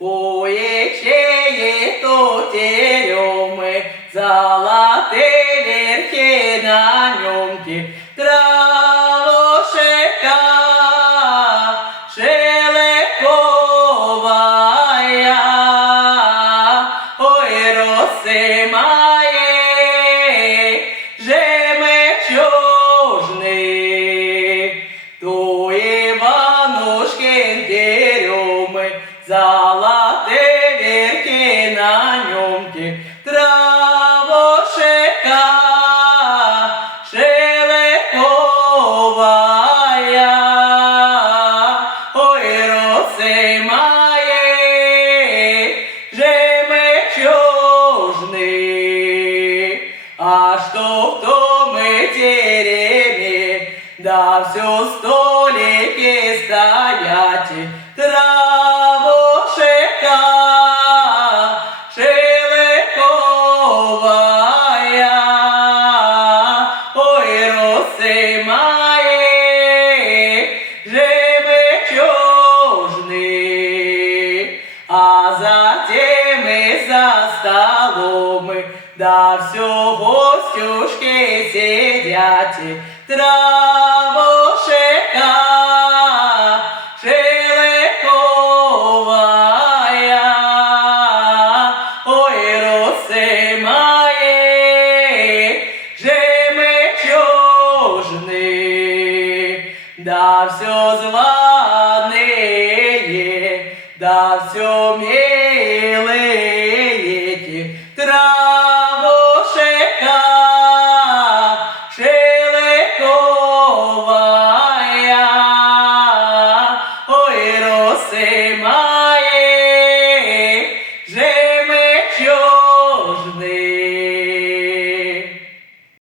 Ой, чеї то теремы, золотые верхи на нёмке, травушка шелковая, ой, росы мои, жемчужные, то Иванушкин теремы, золотые шелковая, ой, росы мои, жемчужные, а что в тому теремі, да все столики стоять, а затем и за столом, да все гостюшки сидят, травушка шелковая, ой, росы мои, жемчужные, да все званые, да все милые травушка шелковая, ой, росы моя.